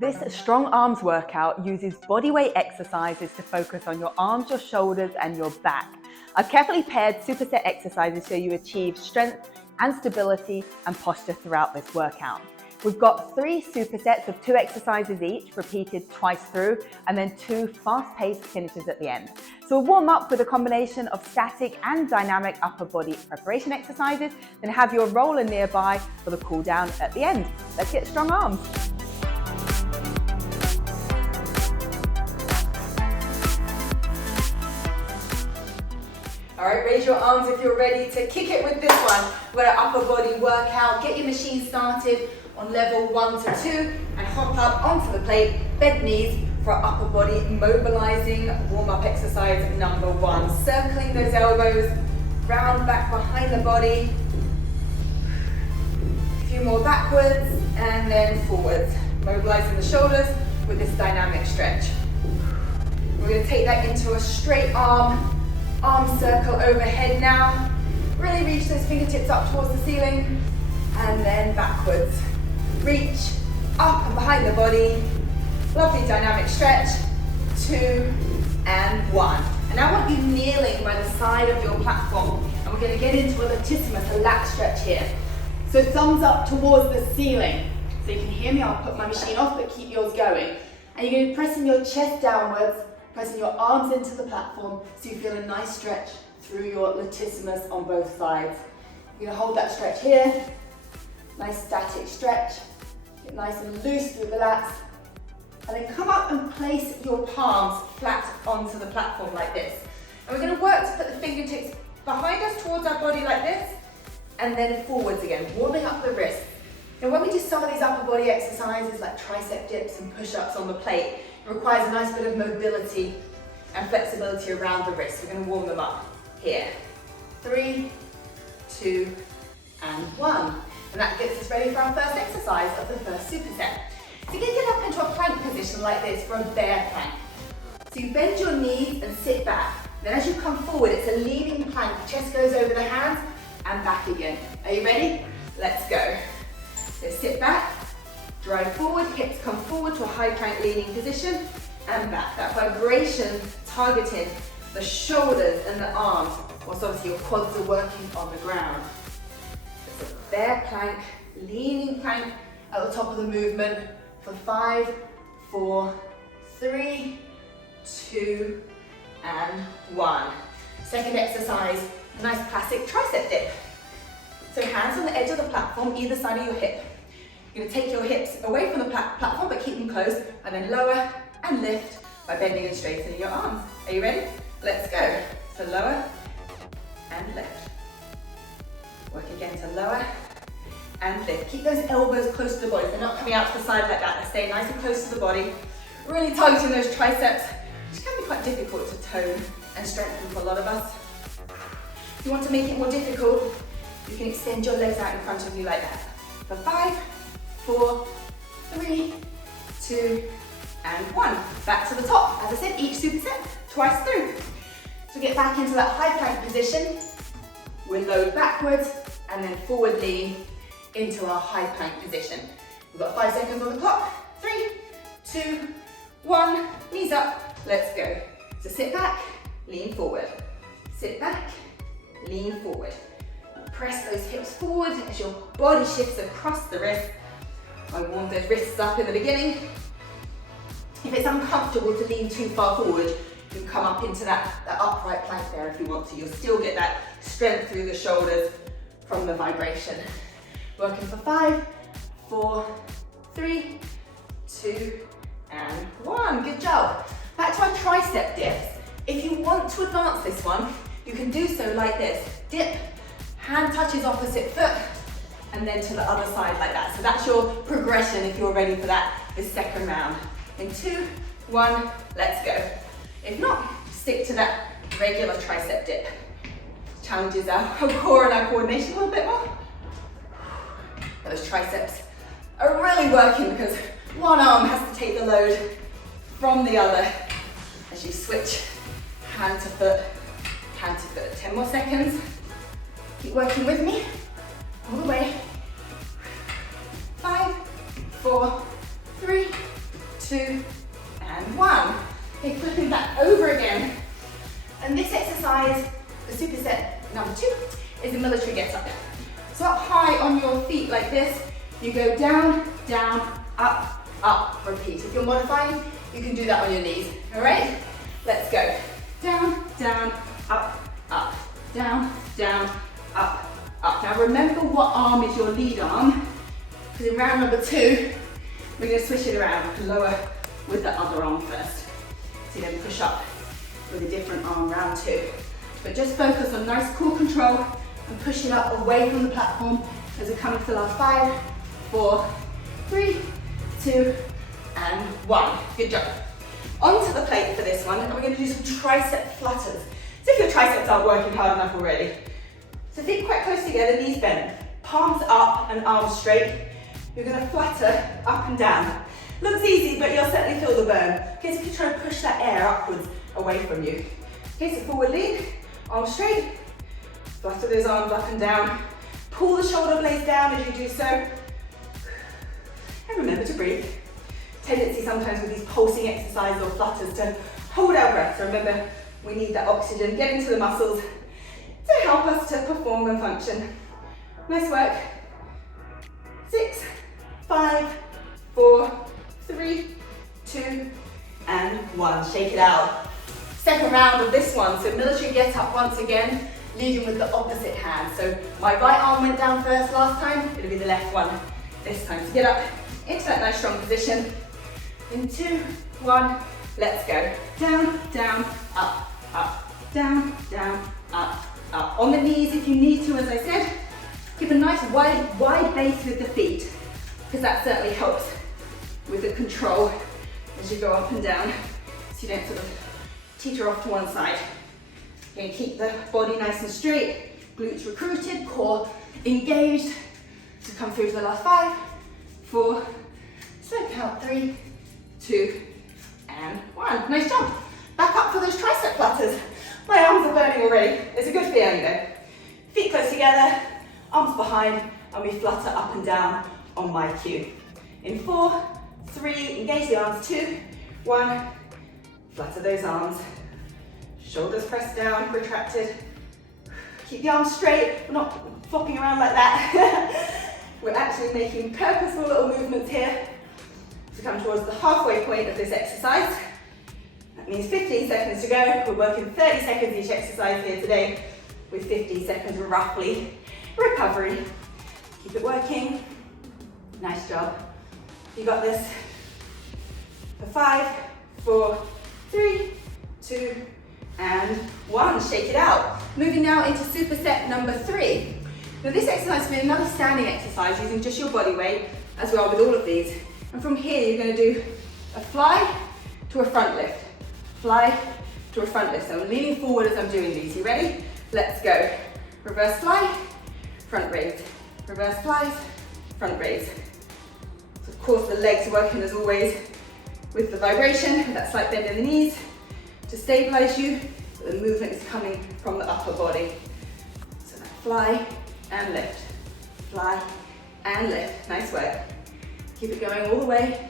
This strong arms workout uses bodyweight exercises to focus on your arms, your shoulders, and your back. I've carefully paired superset exercises so you achieve strength and stability and posture throughout this workout. We've got 3 supersets of 2 exercises each, repeated twice through, and then 2 fast-paced finishes at the end. So we'll warm up with a combination of static and dynamic upper body preparation exercises, then have your roller nearby for the cool down at the end. Let's get strong arms. All right, raise your arms if you're ready to kick it with this one. We're at upper body workout. Get your machine started on level 1 to 2 and hop up onto the plate, bend knees for upper body mobilizing warm-up exercise number 1. Circling those elbows, round back behind the body. A few more backwards and then forwards. Mobilizing the shoulders with this dynamic stretch. We're going to take that into a straight arm circle overhead now. Really reach those fingertips up towards the ceiling and then backwards. Reach up and behind the body. Lovely dynamic stretch. 2 and 1. And now I want you kneeling by the side of your platform. And we're going to get into a latissimus, a lat stretch here. So thumbs up towards the ceiling. So you can hear me, I'll put my machine off, but keep yours going. And you're going to be pressing your chest downwards, pressing your arms into the platform so you feel a nice stretch through your latissimus on both sides. You're going to hold that stretch here. Nice static stretch. Get nice and loose through the lats. And then come up and place your palms flat onto the platform like this. And we're going to work to put the fingertips behind us towards our body like this, and then forwards again, warming up the wrists. Now when we do some of these upper body exercises like tricep dips and push-ups on the plate, it requires a nice bit of mobility and flexibility around the wrists. We're going to warm them up here. 3, 2, and 1. And that gets us ready for our first exercise of the first superset. So you can get up into a plank position like this for a bear plank. So you bend your knees and sit back. Then as you come forward, it's a leaning plank. Chest goes over the hands and back again. Are you ready? Let's go. So sit back, drive forward, hips come forward to a high plank leaning position and back. That vibration targeting the shoulders and the arms, whilst obviously your quads are working on the ground. It's a bear plank, leaning plank at the top of the movement for 5, 4, 3, 2, and 1. Second exercise, a nice classic tricep dip. So hands on the edge of the platform, either side of your hip. You're going to take your hips away from the platform, but keep them close, and then lower and lift by bending and straightening your arms. Are you ready? Let's go. So lower and lift. Work again to lower and lift. Keep those elbows close to the body. They're not coming out to the side like that. They stay nice and close to the body. Really targeting those triceps, which can be quite difficult to tone and strengthen for a lot of us. If you want to make it more difficult, you can extend your legs out in front of you like that. For 5, 4, 3, 2, and 1. Back to the top. As I said, each superset twice through. So get back into that high plank position. We'll load backwards and then forward lean into our high plank position. We've got 5 seconds on the clock. 3, 2, 1. Knees up. Let's go. So sit back, lean forward. Sit back, lean forward. Press those hips forward as your body shifts across the wrist. I warmed those wrists up in the beginning. If it's uncomfortable to lean too far forward, you can come up into that upright plank there if you want to. You'll still get that strength through the shoulders from the vibration. Working for 5, 4, 3, 2, and 1. Good job. Back to our tricep dips. If you want to advance this one, you can do so like this. Dip, hand touches opposite foot, and then to the other side like that. So that's your progression if you're ready for that this second round. In 2, 1, let's go. If not, stick to that regular tricep dip. Challenges our core and our coordination a little bit more. Those triceps are really working because one arm has to take the load from the other as you switch hand to foot, hand to foot. 10 more seconds. Keep working with me all the way. 4, 3, 2, and 1. Okay, flipping that over again. And this exercise, the superset number 2, is a military get-up. So up high on your feet like this, you go down, down, up, up, repeat. If you're modifying, you can do that on your knees, all right? Let's go. Down, down, up, up, down, down, up, up. Now remember what arm is your lead arm, because in round number 2, we're going to switch it around, lower with the other arm first. So then push up with a different arm, round 2. But just focus on nice core control and push it up away from the platform as we come into the last 5, 4, 3, 2, and 1. Good job. Onto the plate for this one, and we're going to do some tricep flutters. So if your triceps aren't working hard enough already. So feet quite close together, knees bent, palms up and arms straight. You're going to flutter up and down. Looks easy, but you'll certainly feel the burn. Okay, so you can try to push that air upwards away from you. Okay, so forward lean, arms straight, flutter those arms up and down. Pull the shoulder blades down as you do so. And remember to breathe. Tendency sometimes with these pulsing exercises or flutters to hold our breath. So remember, we need that oxygen, get into the muscles to help us to perform and function. Nice work. 6, 5, 4, 3, 2, and 1. Shake it out. Second round of this one. So military get up once again, leading with the opposite hand. So my right arm went down first last time, it'll be the left one this time. So get up into that nice strong position. In 2, 1, let's go. Down, down, up, up, down, down, up, up. On the knees if you need to, as I said. Keep a nice wide base with the feet, because that certainly helps with the control as you go up and down, so you don't sort of teeter off to one side. You're going to keep the body nice and straight, glutes recruited, core engaged. So come through to the last 5, 4, slow count, 3, 2, and 1. Nice job. Back up for those tricep flutters. My arms are burning already. It's a good feeling though. Feet close together, arms behind, and we flutter up and down on my cue. In 4, 3, engage the arms, 2, 1, flutter those arms. Shoulders pressed down, protracted. Keep the arms straight, we're not flopping around like that. We're actually making purposeful little movements here to come towards the halfway point of this exercise. That means 15 seconds to go. We're working 30 seconds each exercise here today with 15 seconds roughly recovery. Keep it working. Nice job. You got this. For 5, 4, 3, 2, and 1. Shake it out. Moving now into superset number 3. Now this exercise will be another standing exercise using just your body weight, as well with all of these. And from here you're going to do a fly to a front lift. Fly to a front lift. So I'm leaning forward as I'm doing these. You ready? Let's go. Reverse fly, front raise. Reverse flies, front raise. So of course the legs working as always with the vibration, with that slight bend in the knees to stabilize you, but the movement is coming from the upper body. So that fly and lift, fly and lift. Nice work. Keep it going all the way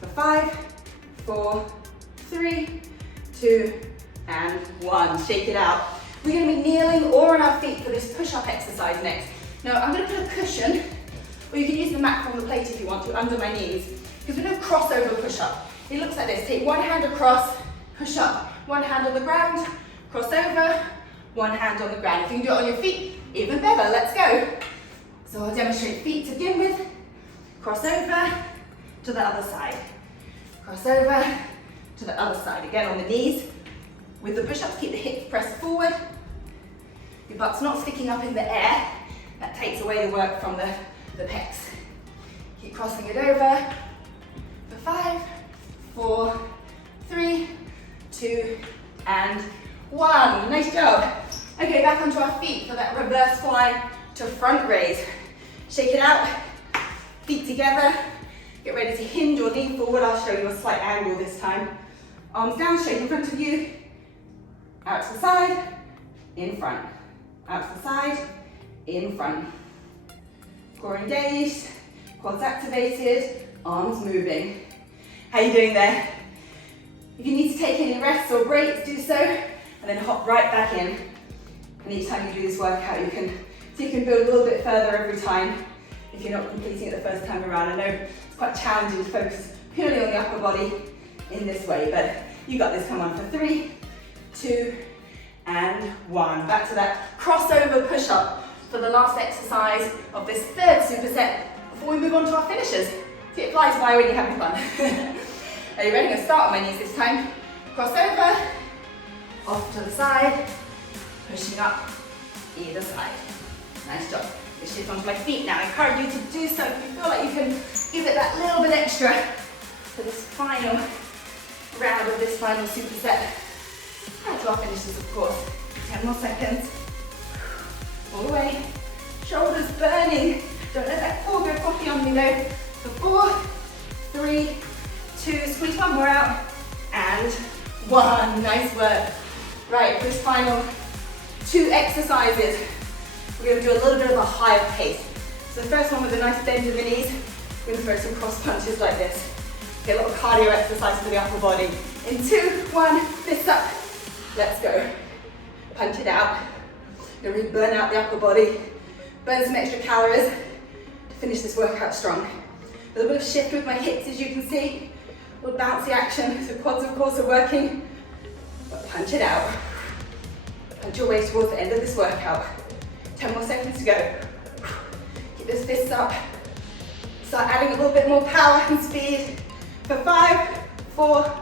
for 5, 4, 3, 2, and 1. Shake it out. We're going to be kneeling or on our feet for this push-up exercise next. Now I'm going to put a cushion, or you can use the mat from the plate if you want to, under my knees, because we're going to crossover push-up. It looks like this. Take one hand across, push up. One hand on the ground, cross over, one hand on the ground. If you can do it on your feet, even better. Let's go. So I'll demonstrate feet to begin with. Cross over to the other side. Cross over to the other side. Again on the knees. With the push-ups, keep the hips pressed forward. Your butt's not sticking up in the air. That takes away the work from the pecs. Keep crossing it over for 5, 4, 3, 2, and 1. Nice job. Okay, back onto our feet for that reverse fly to front raise. Shake it out, feet together. Get ready to hinge or lean forward. I'll show you a slight angle this time. Arms down, straight in front of you. Out to the side, in front. Out to the side, in front. Core engaged, quads activated, arms moving. How are you doing there? If you need to take any rests or breaks, do so, and then hop right back in. And each time you do this workout, you can build a little bit further every time if you're not completing it the first time around. I know it's quite challenging to focus purely on the upper body in this way, but you got this. Come on, for 3, 2, and 1. Back to that crossover push-up for the last exercise of this third superset before we move on to our finishers. See, it flies by when you're having fun. Are you ready? I'm going to start on my knees this time. Cross over, off to the side, pushing up either side. Nice job. Let's shift onto my feet now. I encourage you to do so if you feel like you can give it that little bit extra for this final round of this final superset. And to our finishes, of course. 10 more seconds. All the way. Shoulders burning. Don't let that core go coffee on me though. For 4, 3, 2, squeeze one more out, and 1. Nice work. Right, for this final 2 exercises, we're going to do a little bit of a higher pace. So the first one with a nice bend in the knees, we're going to throw some cross punches like this. Get a little cardio exercise for the upper body. In 2, 1, fists up. Let's go. Punch it out. You're going to really burn out the upper body. Burn some extra calories to finish this workout strong. A little bit of shift with my hips, as you can see. A little bouncy action. So quads, of course, are working. But punch it out. Punch your way towards the end of this workout. 10 more seconds to go. Keep those fists up. Start adding a little bit more power and speed. For 5, 4,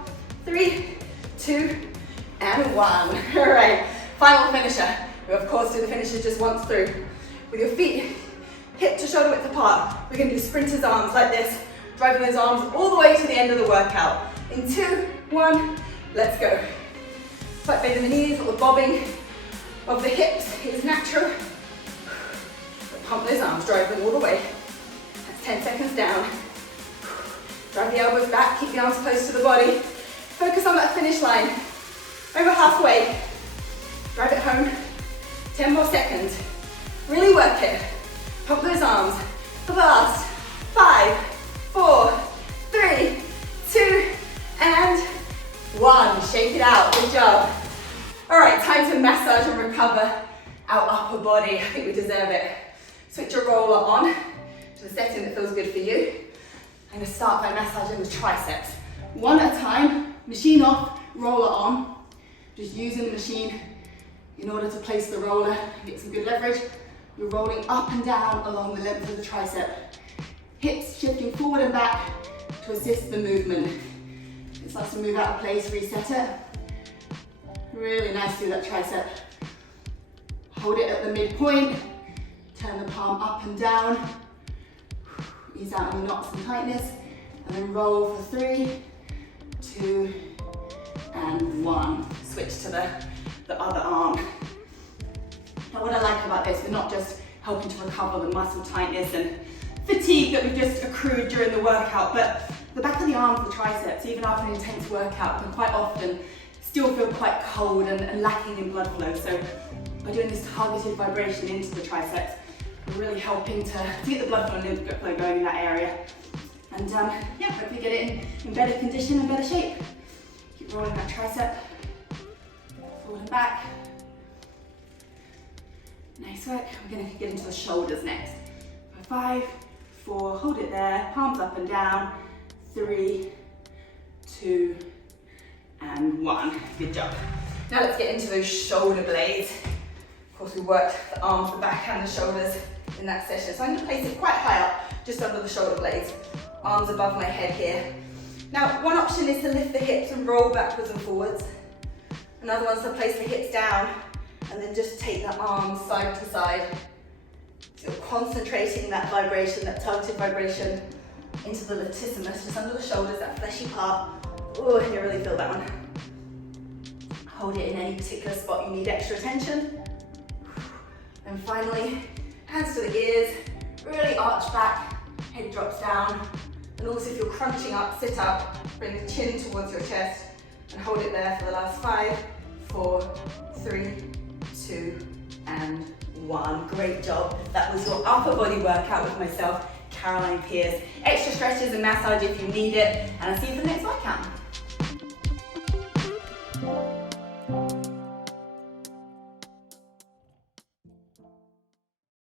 3, 2, and 1. All right, final finisher. We of course do the finisher just once through. With your feet hip to shoulder width apart, we're going to do sprinter's arms like this, driving those arms all the way to the end of the workout. In 2, 1, let's go. Slight bend in the knees, or the bobbing of the hips is natural. But pump those arms, drive them all the way. That's 10 seconds down. Drive the elbows back, keep the arms close to the body. Focus on that finish line. Over halfway. Drive it home. 10 more seconds. Really work it. Pump those arms. For the last 5, 4, 3, 2, and 1. Shake it out. Good job. All right, time to massage and recover our upper body. I think we deserve it. Switch your roller on to the setting that feels good for you. I'm going to start by massaging the triceps. One at a time, machine off, roller on. Just using the machine in order to place the roller and get some good leverage. You're rolling up and down along the length of the tricep. Hips shifting forward and back to assist the movement. It starts to move out of place, reset it. Really nice to do that tricep. Hold it at the midpoint. Turn the palm up and down. Ease out any knots and tightness, and then roll for 3, 2, and 1. Switch to the other arm. Now what I like about this, we're not just helping to recover the muscle tightness and fatigue that we've just accrued during the workout, but the back of the arms, the triceps, even after an intense workout, can quite often still feel quite cold and lacking in blood flow. So by doing this targeted vibration into the triceps, we're really helping to get the blood flow and lymph flow going in that area. And yeah, hopefully get it in better condition and better shape. Keep rolling that tricep, forward and back. Nice work. We're going to get into the shoulders next. 5, 4, hold it there, palms up and down. 3, 2, and 1. Good job. Now let's get into those shoulder blades. Of course, we worked the arms, the back, and the shoulders in that session. So I'm going to place it quite high up, just under the shoulder blades. Arms above my head here. Now, one option is to lift the hips and roll backwards and forwards. Another one is to place the hips down and then just take the arms side to side. So you're concentrating that vibration, that targeted vibration, into the latissimus, just under the shoulders, that fleshy part. Oh, you really feel that one. Hold it in any particular spot you need extra attention. And finally, hands to the ears, really arch back, head drops down. And also if you're crunching up, sit up, bring the chin towards your chest and hold it there for the last 5, 4, 3, 2, and 1. Great job. That was your upper body workout with myself, Caroline Pierce. Extra stretches and massage if you need it, and I'll see you for the next workout.